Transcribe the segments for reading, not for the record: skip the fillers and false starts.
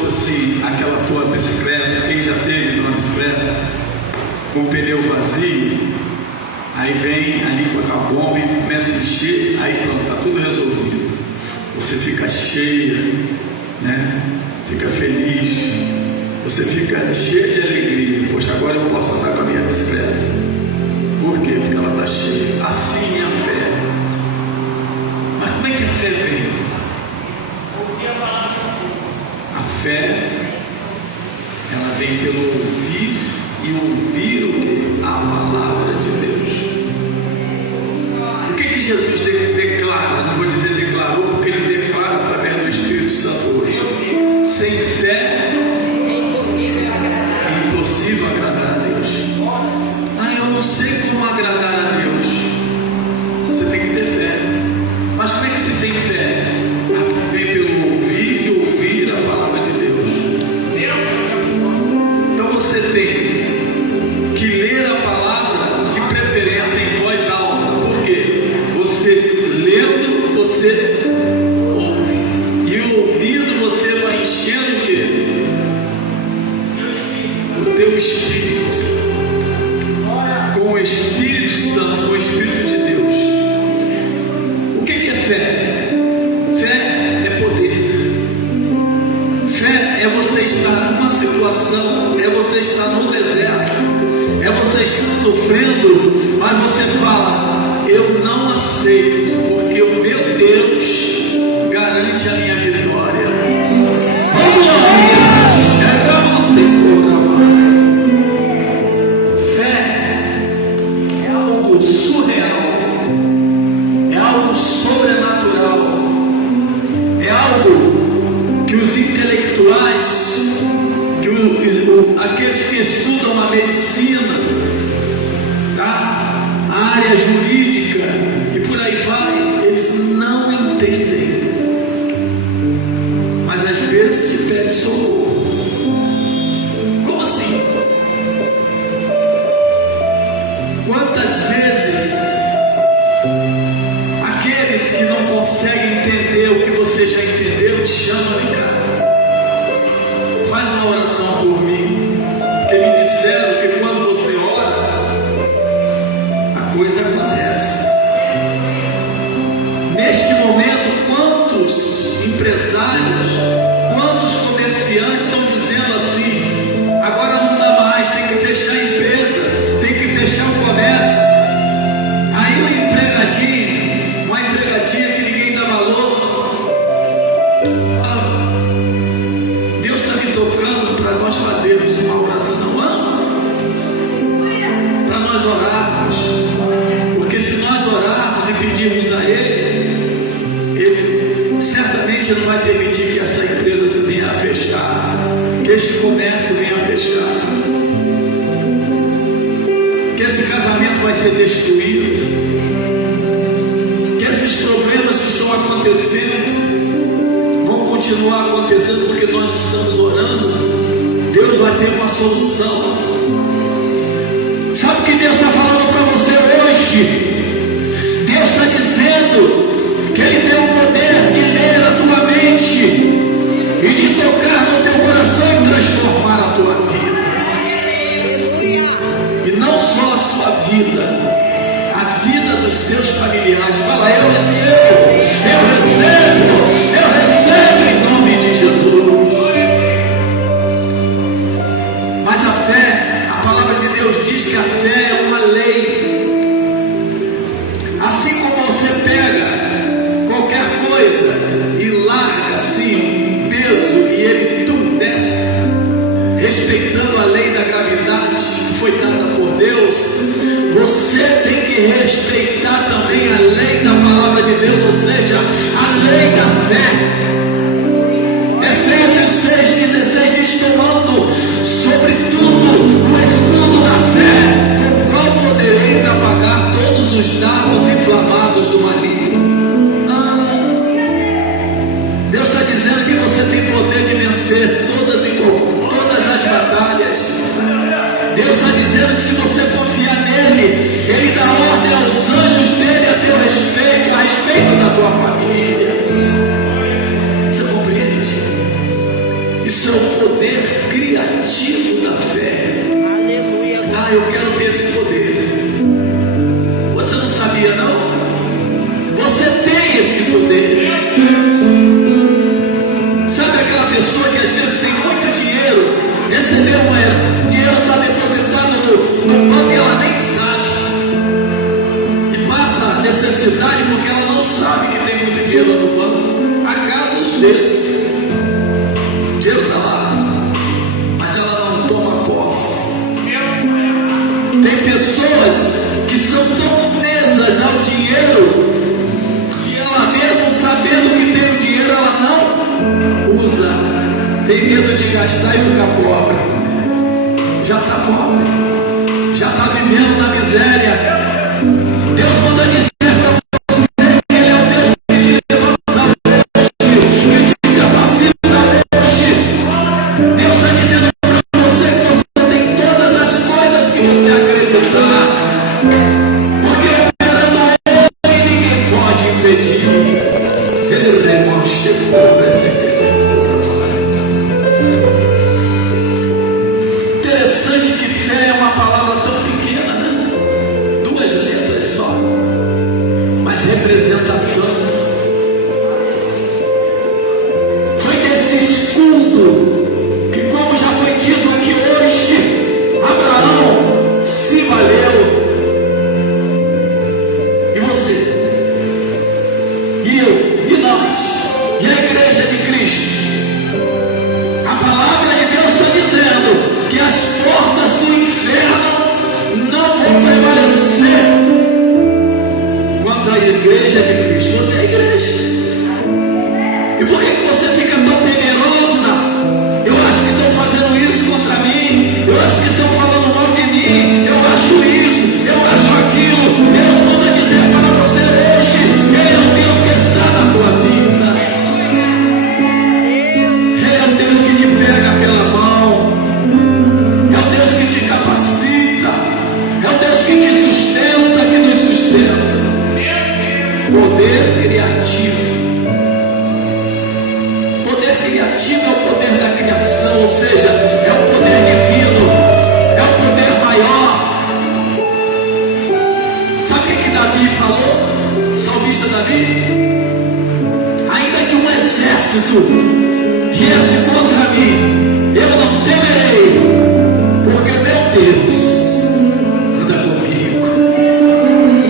fosse assim, aquela tua bicicleta, quem já teve uma bicicleta com o pneu vazio, aí vem ali com a bomba e começa a encher, aí pronto, está tudo resolvido. Você fica cheia, né? Fica feliz, você fica cheia de alegria. Poxa, agora eu posso andar com a minha bicicleta. Por quê? Porque ela está cheia. Assim é a fé. Mas como é que a fé vem? A fé, ela vem pelo ouvir, e ouvir o quê? A palavra de Deus. O que Jesus declara? Não vou dizer declarou, porque ele declara através do Espírito Santo hoje. Sem fé é impossível agradar a Deus. Ah, eu não sei como agradar a Deus. Você tem que ter fé. Mas como é que se tem fé? Vem pelo ouvir e ouvir a palavra de Deus. Então você tem que ler a palavra, de preferência em voz alta. Por quê? Você lendo, você ouve. E ouvindo, você vai enchendo o quê? O teu espírito. Com o Espírito Santo, com o Espírito de Deus. O que é fé? Fé é poder. Fé é você estar numa situação, é você estar no deserto, é você estar sofrendo, mas você fala: eu não aceito, porque o meu Deus garante a minha vitória. Fé é algo surreal, é algo sobrenatural, é algo que os intelectuais, aqueles que estudam a medicina, tá? A área jurídica e por aí vai, eles não entendem. Mas às vezes te pede socorro. Como assim? Quantas vezes aqueles que não conseguem entender o que você já entendeu te chamam, vem cá, faz uma oração por mim, porque me disseram que quando você ora, a coisa acontece. Neste momento, quantos empresários, quantos comerciantes estão dizendo assim: agora não dá mais, tem que fechar a empresa, tem que fechar o comércio. Aí uma empregadinha que ninguém dá valor, Deus está me tocando para nós fazermos uma oração, para nós orarmos, porque se nós orarmos e pedirmos a Ele certamente não vai permitir que essa empresa se venha a fechar, que este comércio venha a fechar, que esse casamento vai ser destruído, que esses problemas que estão acontecendo vão continuar acontecendo, porque nós estamos orando. Deus vai ter uma solução. Sabe o que Deus está falando para você hoje? Deus está dizendo que Ele tem o poder de ler a tua mente e de tocar no teu coração e transformar a tua vida. E não só a sua vida, a vida dos seus familiares. Fala: eu recebo em nome de Jesus. Mas a fé, a palavra de Deus diz que a fé é uma lei. Assim como você pega qualquer coisa e larga assim um peso e ele desce, respeitando a lei da gravidade que foi dada por Deus, você tem que respeitar também a lei da palavra de Deus, ou seja, a lei da fé. Efésios 6,16 diz: tomando sobretudo o escudo da fé, com o qual podereis apagar todos os dardos inflamados do maligno. Deus está dizendo que você tem poder de vencer todas as batalhas. Deus está dizendo que se você confiar nele, Ele dá ordem aos anjos dele a teu respeito, a respeito da tua família. Você compreende? Isso é porque ela não sabe que tem muito dinheiro no banco. Há casos desses. O dinheiro está lá, mas ela não toma posse. Tem pessoas que são tão presas ao dinheiro que ela mesmo sabendo que tem o dinheiro, ela não usa. Tem medo de gastar e ficar pobre. Já está pobre, já está vivendo na miséria. Deus manda dizer para você que Ele é o Deus que te levanta hoje, que te capacita hoje. Deus está dizendo para você que você tem todas as coisas que você acreditar, porque operando hoje ninguém pode impedir. Ele irmão chegou, interessante que fé é uma palavra tão pequena, né? 2 letras só, mas representa tanto. Foi desse escudo que, como já foi dito aqui hoje, Abraão se valeu. E você? E eu? E nós? E a igreja de Cristo? A palavra de Deus está dizendo que as portas do inferno não vão prevalecer contra a igreja de Cristo. Você é a igreja. E por que você fica tão temerosa? Eu acho que estão fazendo isso contra mim. Eu acho que estão falando mal de mim. Eu acho isso, eu acho aquilo. Deus manda dizer para você hoje: Ele é o Deus que está na tua vida. Ele é o Deus que te pega pela mão. É o Deus que te capacita. É o Deus que te sustenta, que nos sustenta. Poder criativo. Poder criativo é o poder da criação, ou seja, é o poder divino, é o poder maior. Sabe o que Davi falou? O salmista Davi? Ainda que um exército viesse contra mim, eu não temerei, porque meu Deus anda comigo.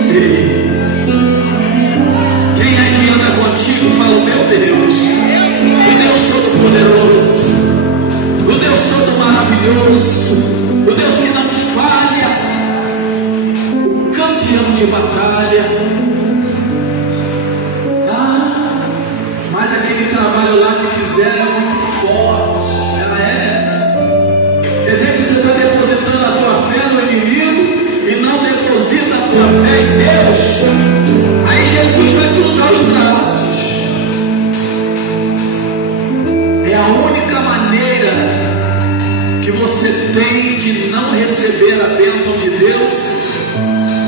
Ei, quem é que anda contigo? Fala: o meu Deus, o Deus Todo-Poderoso, o Deus Todo-Maravilhoso, o Deus que não falha, o campeão de batalha. Mas aquele trabalho lá que fizeram é muito forte. Quer dizer que você está depositando a tua fé no inimigo e não deposita a tua fé em Deus. Aí Jesus vai cruzar os braços. É a única maneira que você tem de não receber a bênção de Deus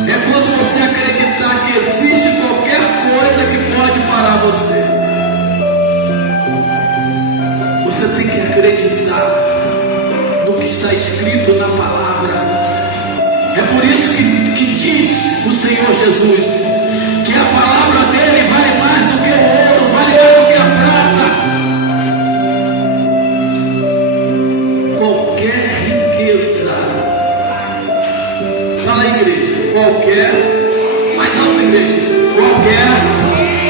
é quando você acreditar que existe qualquer coisa que pode parar você. Você tem que acreditar no que está escrito na palavra. É por isso que diz o Senhor Jesus que a palavra dele vale mais do que o ouro, vale mais do que a prata. Qualquer riqueza, fala, igreja, qualquer, mais alto, igreja, qualquer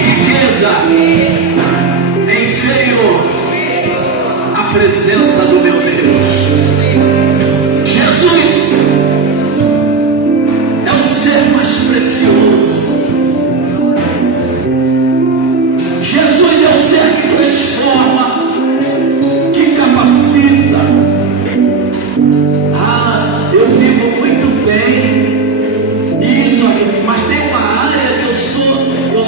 riqueza é inferior à presença do meu Deus. Jesus é o ser mais precioso. Jesus é o ser que transforma, que capacita. Eu vivo muito bem, isso, mas tem uma área que eu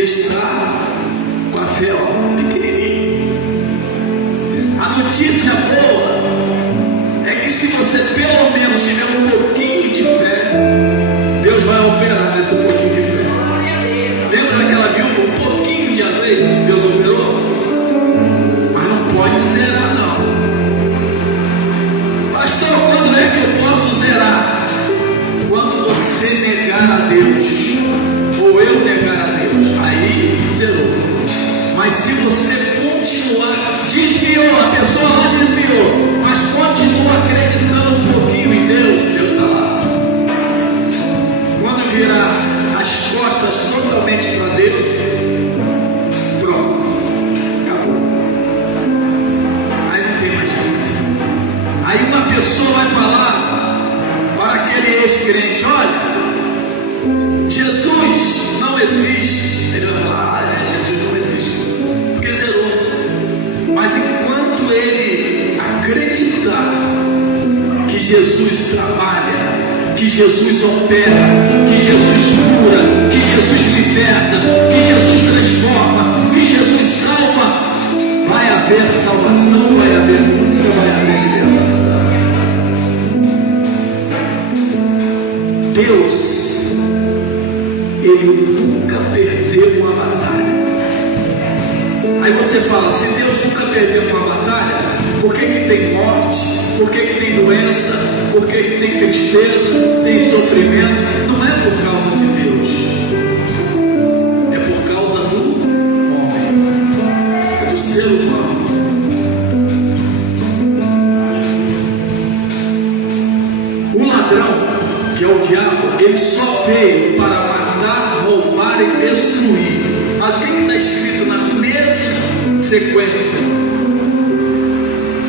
você está com a fé pequenininha. A notícia boa é que se você pelo menos tiver um pouquinho de fé, Deus vai operar nesse pouquinho de fé. Lembra daquela viúva, um pouquinho de azeite, Deus operou? Mas não pode zerar não. Pastor, quando é que eu posso zerar? Quando você negar a Deus, ou eu negar a Deus, aí zerou. Mas se você continuar, desviou, a pessoa lá desviou, mas continua acreditando um pouquinho em Deus, Deus está lá. Quando virar as costas totalmente para Deus, pronto, acabou. Aí não tem mais jeito. Aí uma pessoa vai falar para aquele ex-crente: olha, Jesus não existe. Ele vai falar: Jesus não existe, porque zerou. Mas enquanto ele acreditar que Jesus trabalha, que Jesus opera, que Jesus cura, que Jesus liberta, que Jesus transforma, que Jesus salva, vai haver salvação, vai haver cura, vai haver libertação. Deus, Ele nunca perdeu uma batalha. Aí você fala: se Deus nunca perdeu uma batalha, por que tem morte? Por que tem doença? Por que tem tristeza? Tem sofrimento? Não é por causa de Deus, é por causa do homem, é do ser humano. O ladrão, que é o diabo, ele só veio para matar, roubar e destruir. Mas o que está escrito na mesma sequência?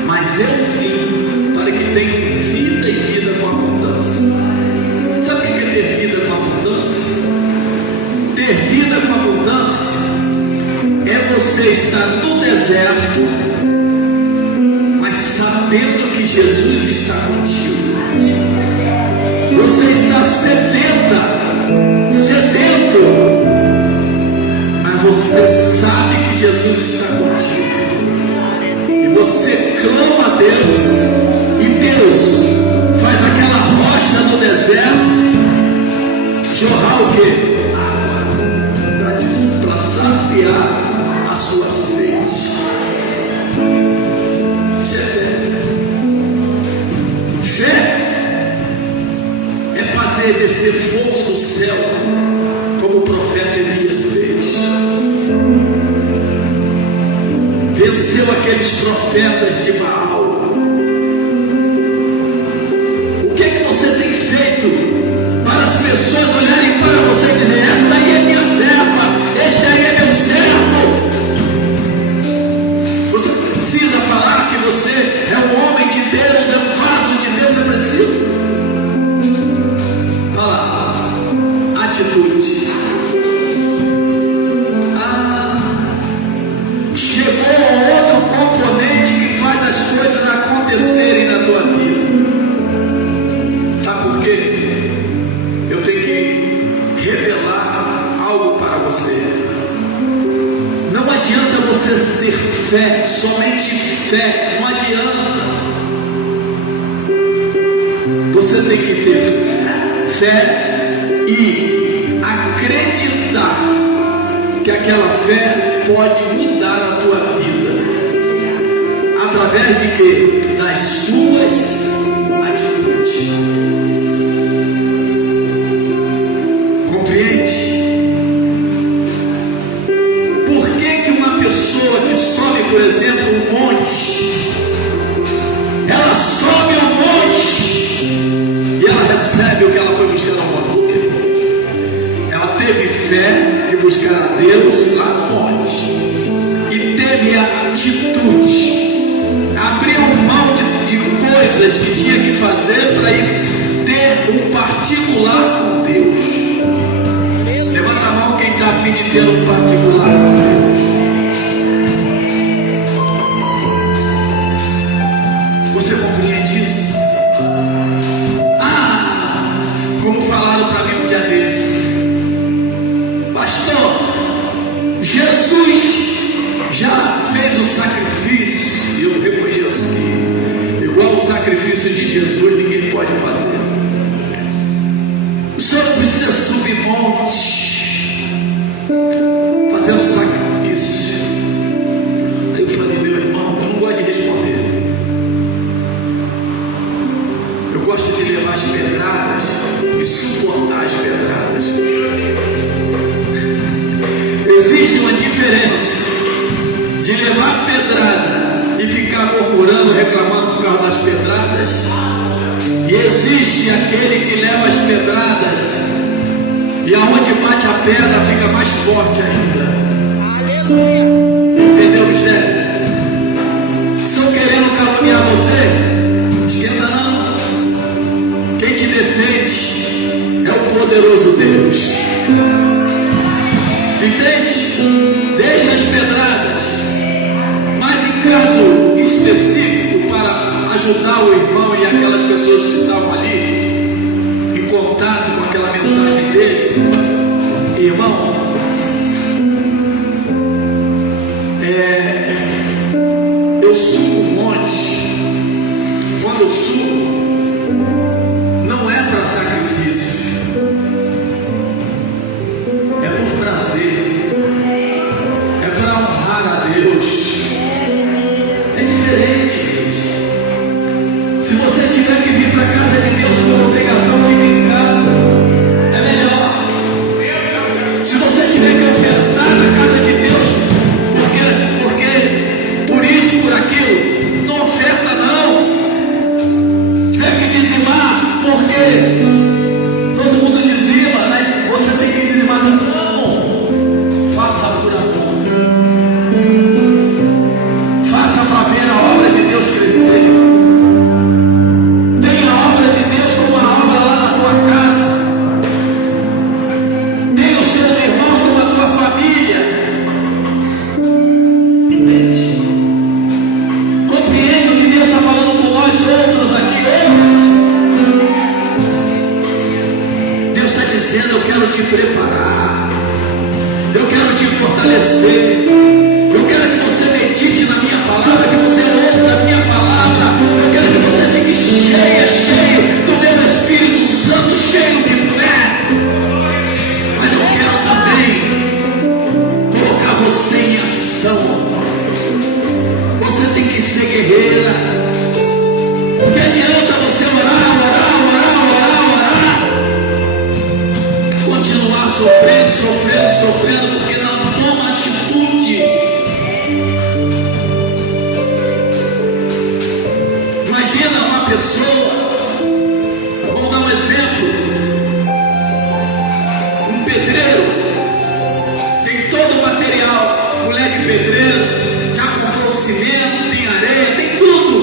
Mas eu vim para que tenham vida e vida com abundância. Sabe o que é ter vida com abundância? Ter vida com abundância é você estar no deserto, mas sabendo que Jesus está contigo. Você está sedento, mas você sabe que Jesus está contigo. E você clama a Deus, e Deus faz aquela rocha no deserto jorrar o quê? Água, para saciar a sua sede. Isso é fé. Fé é fazer descer fogo do céu, como o profeta Elias fez. Venceu aqueles profetas de Baal. O que você tem feito para as pessoas olharem para você e dizer: esta aí é minha serva, este aí é meu servo? Você precisa falar que você é um homem de Deus, é um vaso de Deus, é preciso. Fala, atitude. Chegou outro componente que faz as coisas acontecerem na tua vida. Sabe por quê? Eu tenho que revelar algo para você. Não adianta você ter fé, somente fé, não adianta. Você tem que ter fé e acreditar que aquela fé pode mudar a tua vida. Através de quê? Das suas atitudes. Compreende? Por que uma pessoa que sobe, por exemplo, um monte, ela sobe um monte e ela recebe o que ela foi buscar no monte? Por quê? Ela teve fé de buscar a Deus lá no monte, e teve a atitude, abriu mão de coisas que tinha que fazer para ir ter um particular com Deus. Levanta a mão quem está a fim de ter um particular com Deus. Você compreende isso? Como falaram para mim um dia desse: pastor, O senhor precisa subir monte, fazer um sacrifício. Aí eu falei, meu irmão, eu não gosto de responder. Eu gosto de levar as pedradas e suportar as pedradas. Existe uma diferença de levar pedrada e ficar murmurando, reclamando por causa das pedradas. E existe aquele que leva as pedradas e aonde bate a pedra fica mais forte ainda. Aleluia. Entendeu, mistério? Estou querendo caluniar você? Esquenta não. Quem te defende é o poderoso Deus. Entende? Deixa as pedradas. Mas em caso específico, para ajudar o irmão e aquelas pessoas que estavam ali em contato com aquela mensagem dele, irmão, eu subo um monte. Quando eu subo, não é para sacrifício, é por prazer, é para honrar a Deus. É diferente, gente. Se você tiver que vir para a casa de Deus por obrigação, fica em casa, é melhor. Se você tiver que ofertar na casa de Deus, porque por isso, por aquilo, não oferta não. Tiver que dizimar, porque todo mundo dizima, né? Você tem que dizimar, não. Faça por amor. Faça para ver a obra de Deus crescer. Tenha a obra de Deus como uma obra lá na tua casa. Tenha os teus irmãos como a tua família. Entende? Compreende o que Deus está falando com nós outros aqui hoje? Deus está dizendo, eu quero te preparar. Eu quero te fortalecer. Eu quero que você medite na minha palavra, que você ouça a minha palavra. Eu quero que você fique cheio do meu Espírito Santo, cheio de fé. Mas eu quero também colocar você em ação. Você tem que ser guerreira. Que adianta você orar, continuar sofrendo, porque não toma atitude. Imagina uma pessoa, vamos dar um exemplo, um pedreiro, tem todo o material, moleque pedreiro, já comprou o cimento, tem areia, tem tudo.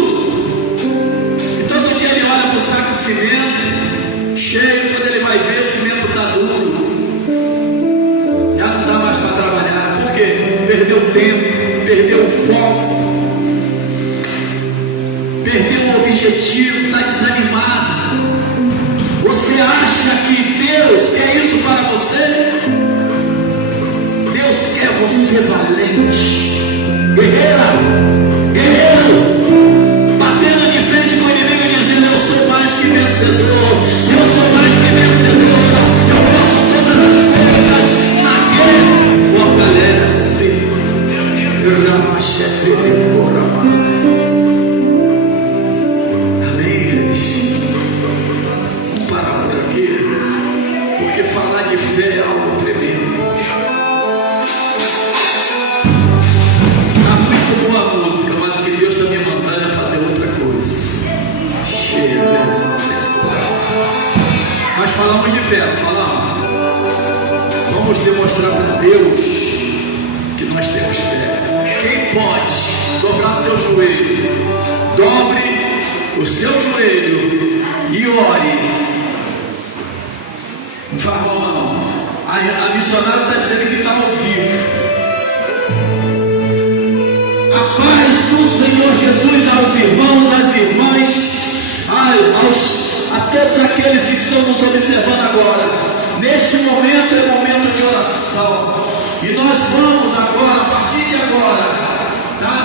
E todo dia ele olha para o saco de cimento, cheio, quando ele vai ver, o cimento está duro. Já não dá mais para trabalhar, porque perdeu tempo, perdeu o foco, perdeu o objetivo, está desanimado. Você acha que Deus quer isso para você? Deus quer você valente, guerreira, guerreiro, batendo de frente com o inimigo e dizendo, eu sou mais que vencedor, eu sou mais que vencedora, eu posso todas as coisas naquele que fortalece. Amém, igreja? Vamos parar por aqui, porque falar de fé é algo tremendo. Está muito boa a música, mas o que Deus está me mandando é fazer outra coisa. Mas falamos de fé, falamos. Vamos demonstrar para Deus que nós temos fé. Quem pode dobrar seu joelho, dobre o seu joelho e ore. Não faz mal não. A missionária está dizendo que está ao vivo. A paz do Senhor Jesus aos irmãos, às irmãs, a todos aqueles que estão nos observando agora. Neste momento é momento de oração. E nós vamos agora, a partir de agora, tá?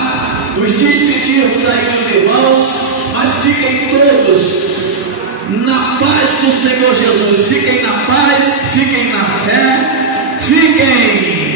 Nos despedirmos aí dos irmãos, mas fiquem todos na paz do Senhor Jesus. Fiquem na paz, fiquem na fé, fiquem